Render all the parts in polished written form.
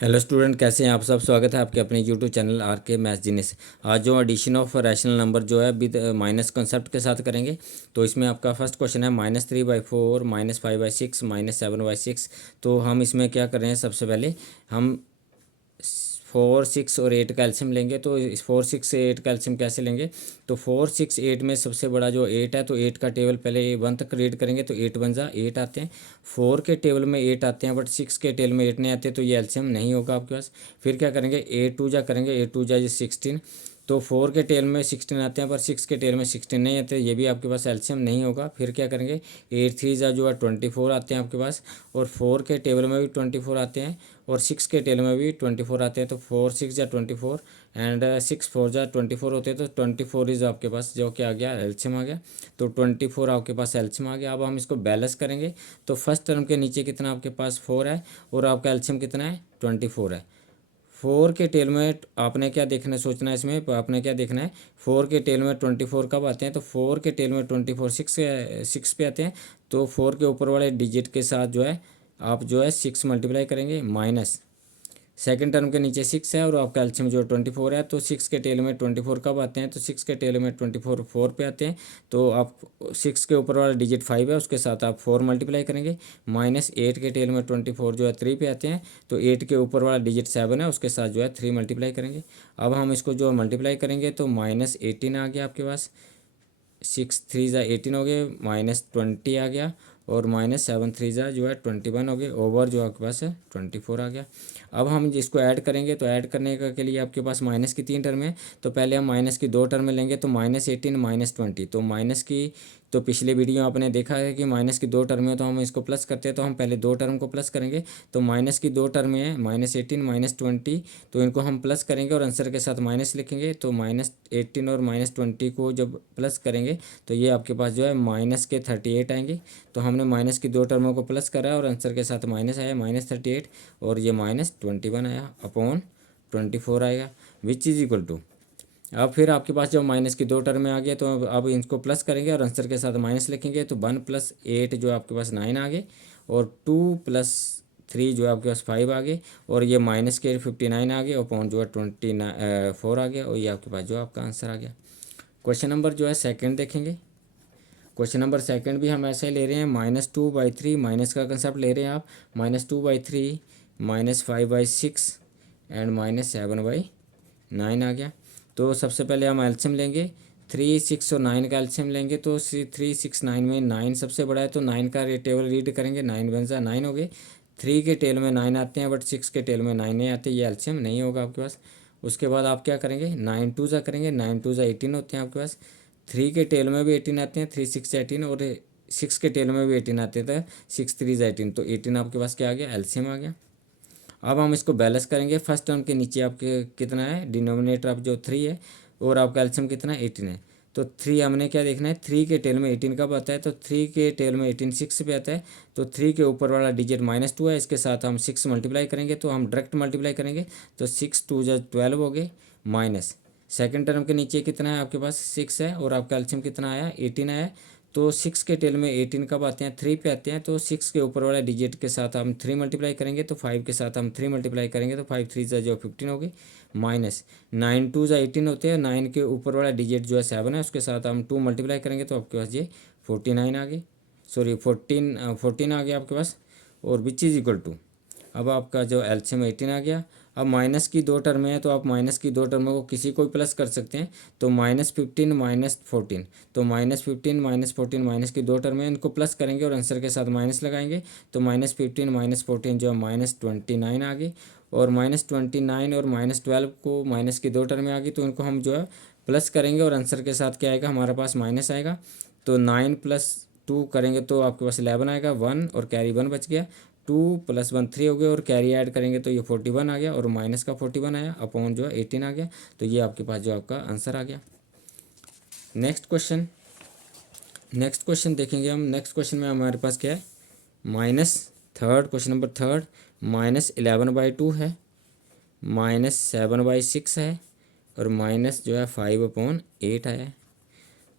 Hello student, कैसे हैं आप सब। स्वागत है आपके अपने यूट्यूब चैनल आर के मैथ्स जीनियस। आज जो एडिशन ऑफ रैशनल नंबर जो है विद माइनस कंसेप्ट के साथ करेंगे। तो इसमें आपका फर्स्ट क्वेश्चन है -3/4 -5/6 -7/6। तो हम इसमें क्या कर रहे हैं, सबसे पहले हम 4, 6 और 8 का एल्शियम लेंगे। तो 4, 6 से 8 का एल्शियम कैसे लेंगे, तो 4, 6, 8 में सबसे बड़ा जो 8 है, तो 8 का टेबल पहले 1 तक रीड करेंगे तो 8 1 जा 8 आते हैं। 4 के टेबल में 8 आते हैं बट 6 के टेबल में 8 नहीं आते, तो ये एल्शियम नहीं होगा आपके पास। फिर क्या करेंगे, 8 2 जा करेंगे, 8 2 जा 16। तो 4 के टेल में 16 आते हैं पर 6 के टेल में 16 नहीं आते, ये भी आपके पास एल्शियम नहीं होगा। फिर क्या करेंगे, 8 3 जा जो है 24 आते हैं आपके पास, और 4 के टेबल में भी 24 आते हैं और 6 के टेल में भी 24 आते हैं। तो 4 6 जा 24 एंड 6 4 जा 24 होते हैं। तो 24 इज आपके पास जो क्या आ गया, एल्शियम आ गया। तो 24 आपके पास एल्शियम आ गया। अब हम इसको बैलेंस करेंगे। तो फर्स्ट टर्म के नीचे कितना आपके पास 4 है और आपका एल्शियम कितना है, 24 है। 4 के टेल में आपने क्या देखना है, सोचना है इसमें, आपने क्या देखना है, 4 के टेल में 24 कब आते हैं, तो 4 के टेल में 24 6 पे आते हैं। तो 4 के ऊपर वाले डिजिट के साथ जो है आप जो है 6 मल्टीप्लाई करेंगे, माइनस सेकंड टर्म के नीचे 6 है और आपका एल्शियम जो 24 है। तो 6 के टेल में 24 कब आते हैं, तो 6 के टेल में 24 4 पे आते हैं। तो आप 6 के ऊपर वाला डिजिट 5 है, उसके साथ आप 4 मल्टीप्लाई करेंगे, माइनस 8 के टेल में 24 जो है 3 पे आते हैं। तो 8 के ऊपर वाला डिजिट 7 है, उसके साथ जो है 3 मल्टीप्लाई करेंगे। अब हम इसको जो मल्टीप्लाई करेंगे तो -18 आ गया आपके पास, 6 3 जा 18 हो गए, -20 आ गया और -7 3 जा जो है 21 हो गए, ओवर जो आपके पास है 24 आ गया। अब हम जिसको ऐड करेंगे तो ऐड करने का के लिए आपके पास माइनस की 3 टर्म है। तो पहले हम माइनस की 2 टर्म लेंगे, तो -18 -20। तो माइनस की, तो पिछले वीडियो आपने देखा है कि माइनस की 2 टर्म है तो हम इसको प्लस करते हैं। तो हम पहले 2 टर्म को प्लस करेंगे। तो माइनस की 2 टर्म है, -18 -20, तो इनको हम प्लस करेंगे और आंसर के साथ माइनस लिखेंगे। तो -18 और -20 को जब प्लस करेंगे तो ये आपके पास जो है माइनस के 38 आएंगे। तो हमने माइनस की 2 टर्मों को प्लस करा और आंसर के साथ माइनस आया, -38, और ये -21 आया अपॉन 24 आएगा, विच इज़ इक्वल टू। अब फिर आपके पास जब माइनस की 2 टर्म में आ गया तो अब इनको प्लस करेंगे और आंसर के साथ माइनस लिखेंगे। तो 1 + 8 जो आपके पास 9 आ गए, और 2 + 3 जो है आपके पास 5 आ गए, और ये माइनस के 59 आ गए, अपॉन जो है 24 आ गया, और ये आपके पास जो आपका आंसर आ गया। क्वेश्चन नंबर जो है सेकंड देखेंगे। क्वेश्चन नंबर सेकंड भी हम ऐसे ही ले रहे हैं, -2/3, माइनस का कंसेप्ट ले रहे हैं आप, -2/3 -5/6 एंड -7/9 आ गया। तो सबसे पहले हम एल्शियम लेंगे, 3 6 और 9 का एल्शियम लेंगे। तो 3 6 9 में 9 सबसे बड़ा है, तो 9 का टेबल रीड करेंगे, 9 1 जा 9 हो गए। 3 के टेल में 9 आते हैं बट 6 के टेल में 9 नहीं आते, ये एल्शियम नहीं होगा आपके पास। उसके बाद आप क्या करेंगे, 9 2 जा करेंगे, 9 2 जा 18 होते हैं आपके पास। 3 के टेल में भी 18 आते हैं, 3 6 18, और 6 के टेल में भी 18 आते थे, 6 3 जा 18। तो 18 आपके पास क्या आ गया, एल्शियम आ गया। अब हम इसको बैलेंस करेंगे। फर्स्ट टर्म के नीचे आपके कितना है, डिनोमिनेटर आप जो 3 है, और आपका एल्शियम कितना है, 18 है। तो 3 हमने क्या देखना है, 3 के टेल में 18 कब आता है, तो 3 के टेल में 18 6 पे आता है। तो 3 के ऊपर वाला डिजिट -2 है, इसके साथ हम 6 मल्टीप्लाई करेंगे। तो हम डायरेक्ट मल्टीप्लाई करेंगे, तो 6 2 जा 12 हो गए, माइनस सेकेंड टर्म के नीचे कितना है आपके पास, 6 है, और आपका एल्शियम कितना आया, 18 आया। तो 6 के टेल में 18 कब आते हैं, 3 पे आते हैं। तो 6 के ऊपर वाला डिजिट के साथ हम 3 मल्टीप्लाई करेंगे, तो 5 के साथ हम 3 मल्टीप्लाई करेंगे, तो 5 3 जा जो 15 हो गई, माइनस 9 2 जा 18 होते हैं। 9 के ऊपर वाला डिजिट जो है 7 है, उसके साथ हम 2 मल्टीप्लाई करेंगे, तो आपके पास ये 49 आ गई, सॉरी 14 आ गया आपके पास, और विच इज़ इक्वल टू। अब आपका जो एल्शियम 18 आ गया। अब माइनस की 2 टर्म है, तो आप माइनस की 2 टर्मों को किसी को भी प्लस कर सकते हैं। तो -15 -14, तो -15 -14 माइनस की 2 टर्म है, इनको प्लस करेंगे और आंसर के साथ माइनस लगाएंगे। तो -15 -14 जो है -29 आ गई, और -29 और -12 को माइनस की 2 टर्म में आ गई, तो इनको हम जो है प्लस करेंगे और आंसर के साथ क्या आएगा, हमारे पास माइनस आएगा। तो 9 + 2 करेंगे तो आपके पास 11 आएगा, 1 और कैरी 1 बच गया। 2 + 1 3 हो गया, और कैरी ऐड करेंगे तो ये 41 आ गया, और माइनस का 41 आया, अपॉन जो है 18 आ गया। तो ये आपके पास जो आपका आंसर आ गया। नेक्स्ट क्वेश्चन देखेंगे हम। नेक्स्ट क्वेश्चन में हमारे पास क्या है, क्वेश्चन नंबर थर्ड, -11/2 है, -7/6 है, और माइनस जो है 5/8 है।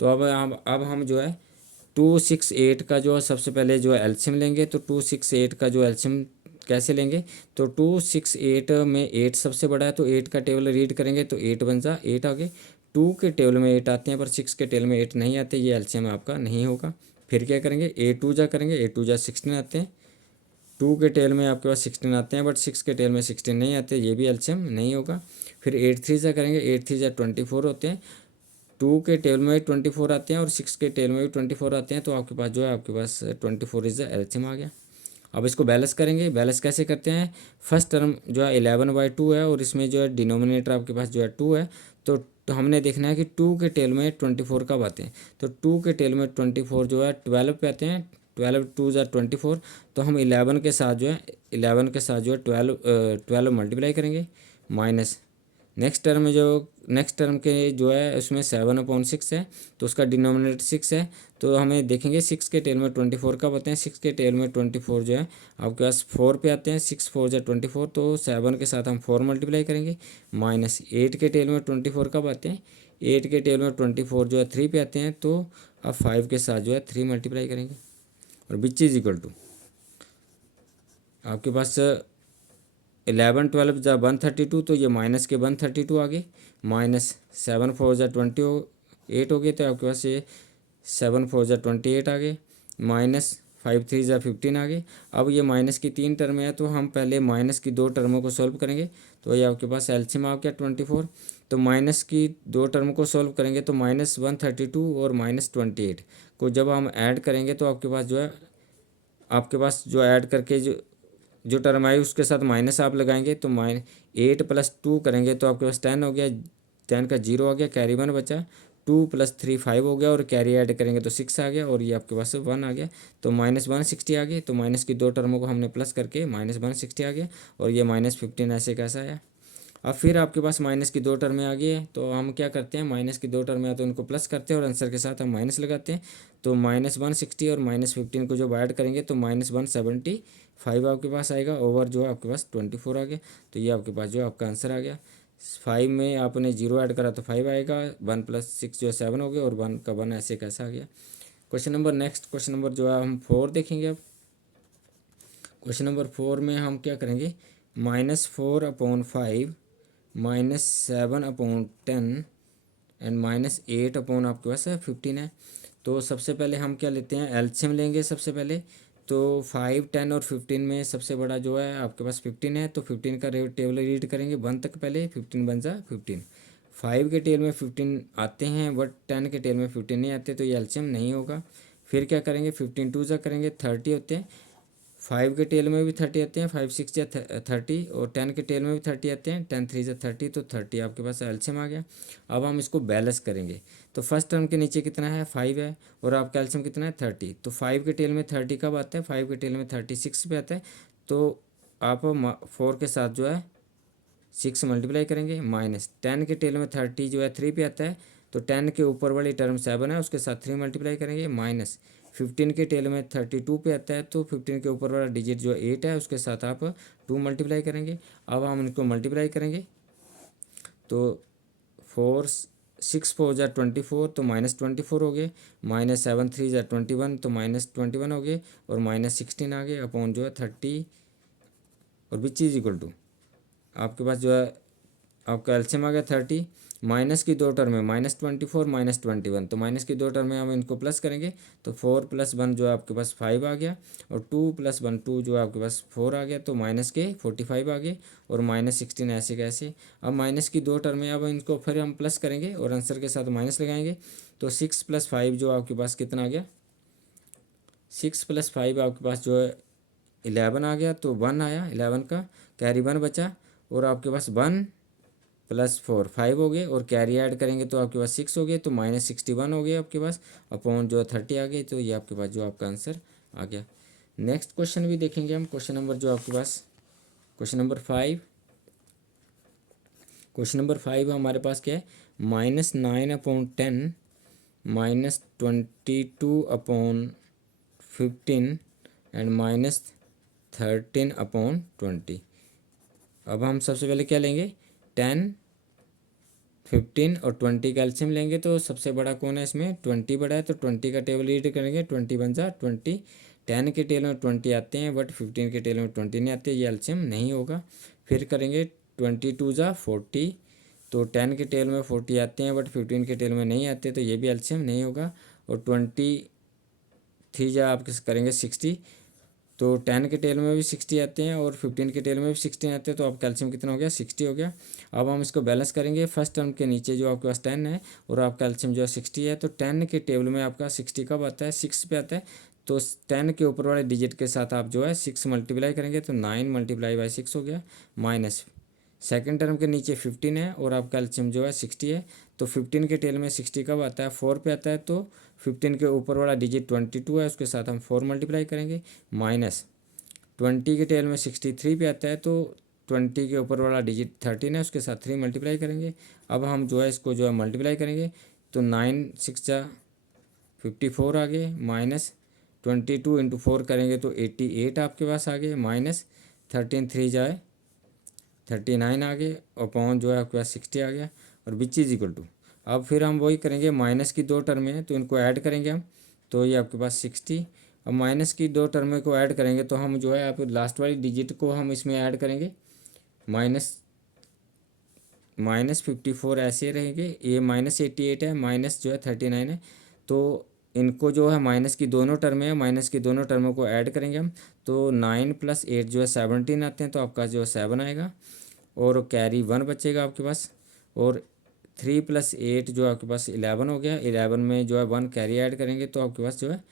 तो अब हम जो है 2 6 8 का जो है सबसे पहले जो है एल्शियम लेंगे। तो 2 6 8 का जो एल्शियम कैसे लेंगे, तो 2 6 8 में 8 सबसे बड़ा है, तो 8 का टेबल रीड करेंगे तो 8 बन जा 8 आगे। 2 के टेबल में 8 आते हैं पर 6 के टेबल में 8 नहीं आते, ये एलसीएम आपका नहीं होगा। फिर क्या करेंगे, ए टू जा करेंगे, ए टू जा 16 आते हैं। 2 के टेल में आपके पास 16 आते हैं बट 6 के टेल में 16 नहीं आते, ये भी एलसीएम नहीं होगा। फिर 8 थ्री जा करेंगे, 8 थ्री जा 24 होते हैं। 2 के टेल में 24 आते हैं और 6 के टेल में भी 24 आते हैं, तो आपके पास जो है आपके पास 24 इज द एलसीएम आ गया। अब इसको बैलेंस करेंगे, बैलेंस कैसे करते हैं, फर्स्ट टर्म जो है 11/2 है और इसमें जो है डिनोमिनेटर आपके पास जो है 2 है, तो हमने देखना है कि 2 के टेल में 24 कब आते हैं, तो 2 के टेल में 24 जो है 12 पे आते हैं। 12 2 ज़ा 24, तो हम 11 के साथ जो है 11 के साथ जो है 12 मल्टीप्लाई करेंगे माइनस नेक्स्ट टर्म के जो है उसमें 7/6 है, तो उसका डिनोमिनेटर 6 है, तो हमें देखेंगे 6 के टेल में 24 कब आते हैं, 6 के टेल में 24 जो है आपके पास 4 पे आते हैं। 6 4 जा 24, तो 7 के साथ हम 4 मल्टीप्लाई करेंगे माइनस 8 के टेल में 24 कब आते हैं, 8 के टेल में 24 जो है 3 पे आते हैं, तो अब 5 के साथ जो है 3 मल्टीप्लाई करेंगे और विच इज इक्वल टू आपके पास 11 12 जा 132, तो ये माइनस के 132 आ गए, माइनस 7 4 जा 28 हो गए, तो आपके पास ये 7 4 जा 28 आ गए, माइनस 5 3 जा 15 आ गए। अब ये माइनस की 3 टर्म है, तो हम पहले माइनस की 2 टर्मों को सॉल्व करेंगे, तो ये आपके पास एलसीएम आ गया 24। तो माइनस की 2 टर्म को सॉल्व करेंगे तो माइनस 132 और माइनस 28 को जब हम ऐड करेंगे तो आपके पास जो है आपके पास जो ऐड करके जो टर्म आई उसके साथ माइनस आप लगाएंगे, तो 8 + 2 करेंगे तो आपके पास 10 हो गया, 10 का 0 आ गया, कैरी 1 बचा, 2 + 3 5 हो गया और कैरी ऐड करेंगे तो 6 आ गया और ये आपके पास 1 आ गया, तो -160 आ गई। तो माइनस की 2 टर्मों को हमने प्लस करके -160 आ गया और ये -15 ऐसे कैसा आया। अब फिर आपके पास माइनस की 2 टर्में आ गई है, तो हम क्या करते हैं, माइनस की 2 टर्में तो उनको प्लस करते हैं और आंसर के साथ हम माइनस लगाते हैं, तो -160 और -15 को जब ऐड करेंगे तो -175 आपके पास आएगा, ओवर जो है आपके पास 24 आ गया, तो ये आपके पास जो आपका आंसर आ गया। 5 में आपने 0 ऐड करा तो 5 आएगा, 1 + 6 जो है 7 हो गया और 1 का 1 ऐसे कैसा आ गया। क्वेश्चन नंबर जो है हम 4 देखेंगे। अब क्वेश्चन नंबर 4 में हम क्या करेंगे, -4/5 -7/10 एंड -8 आपके पास है 15 है। तो सबसे पहले हम क्या लेते हैं, एलसीएम लेंगे सबसे पहले, तो 5 10 और 15 में सबसे बड़ा जो है आपके पास 15 है, तो 15 का टेबल रीड करेंगे 1 तक, पहले 15 बन जा 15। 5 के टेल में 15 आते हैं बट 10 के टेल में 15 नहीं आते, तो ये एलसीएम नहीं होगा। फिर क्या करेंगे, 15 2 जा करेंगे 30 होते हैं, 5 के टेल में भी 30 आते हैं, 5 6 या 30 और 10 के टेल में भी 30 आते हैं, 10 3 या 30, तो 30 आपके पास एलसीएम आ गया। अब हम इसको बैलेंस करेंगे, तो फर्स्ट टर्म के नीचे कितना है 5 है और आपका एलसीएम कितना है 30, तो 5 के टेल में 30 कब आता है, 5 के टेल में 36 पे आता है, तो आप 4 के साथ जो है 6 मल्टीप्लाई करेंगे, माइनस 10 के टेल में 30 जो है 3 पे आता है, तो 10 के ऊपर वाली टर्म 7 है उसके साथ 3 मल्टीप्लाई करेंगे, माइनस 15 के टेल में 32 पे आता है, तो 15 के ऊपर वाला डिजिट जो 8 है उसके साथ आप 2 मल्टीप्लाई करेंगे। अब हम इनको मल्टीप्लाई करेंगे तो 6 4 जा 24, तो -24 हो गए, -7 3 जा 21, तो -21 हो गए और -16 आ गए अपॉन जो है 30 और विच इज इक्वल टू आपके पास जो है आपका एलसीएम आ गया 30। माइनस की 2 टर्म है -24 -21, तो माइनस की 2 टर्म में हम इनको प्लस करेंगे, तो 4 + 1 जो है आपके पास 5 आ गया और 2 + 1 2 जो है आपके पास 4 आ गया, तो माइनस के 45 आ गए और -16 ऐसे कैसे। अब माइनस की 2 टर्म है, अब इनको फिर हम प्लस करेंगे और आंसर के साथ माइनस लगाएंगे, तो 6 + 5 जो आपके पास कितना आ गया, 6 + 5 आपके पास जो है 11 आ गया, तो 1 आया, 11 का कैरी 1 बचा और आपके पास 1 + 4 5 हो गए और कैरी ऐड करेंगे तो आपके पास 6 हो गए, तो -61 हो गए आपके पास अपॉन जो 30 आ गई, तो ये आपके पास जो आपका आंसर आ गया। नेक्स्ट क्वेश्चन भी देखेंगे हम, क्वेश्चन नंबर जो आपके पास क्वेश्चन नंबर 5। क्वेश्चन नंबर 5 हमारे पास क्या है, -9/10 -22/15 एंड -13/20। अब हम सबसे पहले क्या लेंगे, 10 15 और 20 का एलसीएम लेंगे, तो सबसे बड़ा कौन है इसमें 20 बड़ा है, तो 20 का टेबल रीड करेंगे, 20 बन जा 20 10 के टेल में 20 आते हैं बट 15 के टेल में 20 नहीं आते, ये एलसीएम नहीं होगा। फिर करेंगे 22 ज़ा 40, तो 10 के टेल में 40 आते हैं बट 15 के टेल में नहीं आते, तो ये भी एलसीएम नहीं होगा। और 23 ज़ा आप किस करेंगे 60, तो 10 के टेल में भी 60 आते हैं और 15 के टेल में भी 16 आते हैं, तो आपका एलसीएम कितना हो गया 60 हो गया। अब हम इसको बैलेंस करेंगे। फर्स्ट टर्म के नीचे जो आपके पास 10 है और आपका एलसीएम जो है 60 है, तो 10 के टेबल में आपका 60 कब आता है 6 पे आता है, तो 10 के ऊपर वाले डिजिट के साथ आप जो है 6 मल्टीप्लाई करेंगे, तो 9 मल्टीप्लाई बाई 6 हो गया, माइनस सेकेंड टर्म के नीचे 15 है और आपका एलसीएम जो है 60 है, तो 15 के टेल में 60 कब आता है 4 पे आता है, तो 15 के ऊपर वाला डिजिट 22 है, उसके साथ हम 4 मल्टीप्लाई करेंगे, माइनस 20 के टेल में 63 पे आता है, तो 20 के ऊपर वाला डिजिट 13 है, उसके साथ 3 मल्टीप्लाई करेंगे। अब हम जो है इसको जो है मल्टीप्लाई करेंगे, तो 9 6 जा 54 आ गए, माइनस 22 इंटू 4 करेंगे तो 88 आपके पास आ गए, माइनस 13 3 जाए 39 आ गए, और पॉन जो है आपके पास 60 आ गया, और विच इज इक्वल टू। अब फिर हम वही करेंगे, माइनस की 2 टर्म है तो इनको ऐड करेंगे हम, तो ये आपके पास 60। अब माइनस की 2 टर्म को ऐड करेंगे तो हम जो है आप लास्ट वाली डिजिट को हम इसमें ऐड करेंगे, माइनस 54 ऐसे रहेंगे, ये माइनस 88 है, माइनस जो है 39 है, तो इनको जो है माइनस की दोनों टर्म है, माइनस की दोनों टर्मों को ऐड करेंगे हम, तो 9 + 8 जो है 17 आते हैं, तो आपका जो है 7 आएगा, और कैरी 1 बचेगा आपके पास, और 3 + 8 जो आपके पास 11 हो गया, 11 में जो है 1 कैरी ऐड करेंगे तो आपके पास जो है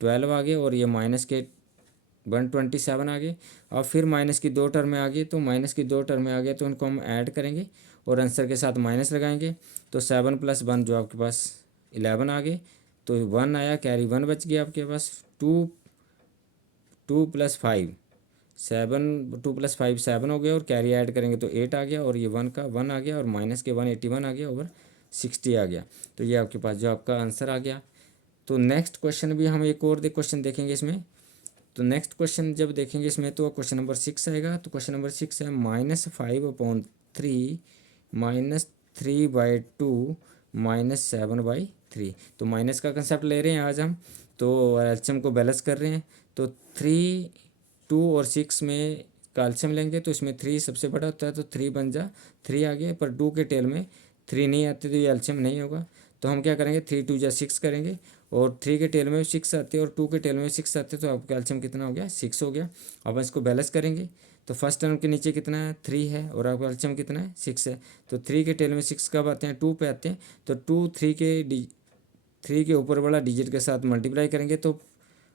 12 आ गए, और ये माइनस के 127 आ गए। और फिर माइनस की 2 टर्में आ गई, तो माइनस की 2 टर्में आ गई तो उनको हम ऐड करेंगे और आंसर के साथ माइनस लगाएंगे, तो 7 + 1 जो आपके पास 11 आ गए, तो 1 आया, कैरी 1 बच गया आपके पास। 2 + 5 7, 2 + 5 7 हो गया, और कैरी ऐड करेंगे तो 8 आ गया, और ये 1 का 1 आ गया, और माइनस के 181 आ गया, ओवर 60 आ गया, तो ये आपके पास जो आपका आंसर आ गया। तो नेक्स्ट क्वेश्चन भी हम एक और क्वेश्चन देखेंगे इसमें। तो नेक्स्ट क्वेश्चन जब देखेंगे इसमें तो क्वेश्चन नंबर 6 आएगा। तो क्वेश्चन नंबर 6 है -5/3 -3/2 -7/3। तो माइनस का कंसेप्ट ले रहे हैं आज हम, तो एलसीएम को बैलेंस कर रहे हैं। तो 3, 2 और 6 में कैल्शियम लेंगे, तो इसमें 3 सबसे बड़ा होता है, तो 3 बन जा 3 आ गया, पर 2 के टेल में 3 नहीं आते, तो ये एलसीएम नहीं होगा। तो हम क्या करेंगे, 3 2 जा 6 करेंगे, और 3 के टेल में 6 आते हैं और 2 के टेल में 6 आते हैं, तो आपका कैल्शियम कितना हो गया 6 हो गया। अब इसको बैलेंस करेंगे, तो फर्स्ट टर्म के नीचे कितना है 3 है, और आपका कैल्शियम कितना है 6 है, तो 3 के टेल में 6 कब आते हैं 2 पे आते हैं, तो 2 3 के ऊपर वाला डिजिट के साथ मल्टीप्लाई करेंगे, तो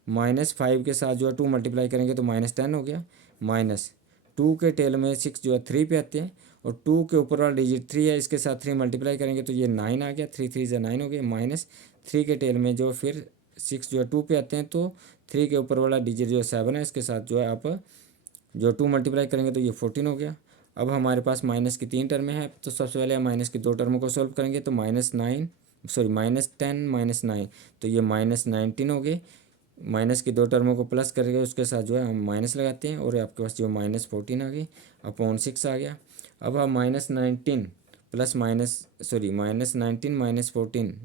-5 के साथ जो है 2 मल्टीप्लाई करेंगे तो -10 हो गया, माइनस 2 के टेल में 6 जो है 3 पे आते हैं, और 2 के ऊपर वाला डिजिट 3 है, इसके साथ 3 मल्टीप्लाई करेंगे तो ये 9 आ गया, 3 3 जा 9 हो गया, माइनस 3 के टेल में जो फिर 6 जो है 2 पे आते हैं, तो 3 के ऊपर वाला डिजिट जो है 7 है, इसके साथ जो है आप जो 2 मल्टीप्लाई करेंगे तो ये 14 हो गया। अब हमारे पास माइनस की 3 टर्में हैं, तो सबसे पहले हम माइनस की 2 टर्मों को सॉल्व करेंगे, तो -10 -9, तो ये -19 हो गए। माइनस की 2 टर्मों को प्लस करके उसके साथ जो है हम माइनस लगाते हैं, और आपके पास जो -14 आ गई, अपॉन 6 आ गया। अब हम -19 -14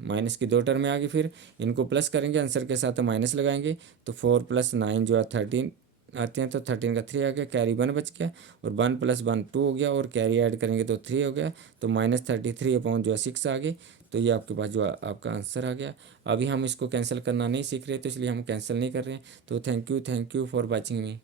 माइनस की 2 टर्में आ गई, फिर इनको प्लस करेंगे, आंसर के साथ माइनस लगाएंगे, तो 4 + 9 जो है 13 आते हैं, तो 13 का 3 आ गया, कैरी 1 बच गया, और 1 + 1 2 हो गया, और कैरी ऐड करेंगे तो 3 हो गया, तो -33 अपॉन जो है 6 आ गए, तो ये आपके पास जो आपका आंसर आ गया। अभी हम इसको कैंसिल करना नहीं सीख रहे, तो इसलिए हम कैंसिल नहीं कर रहे हैं। तो thank you for watching me.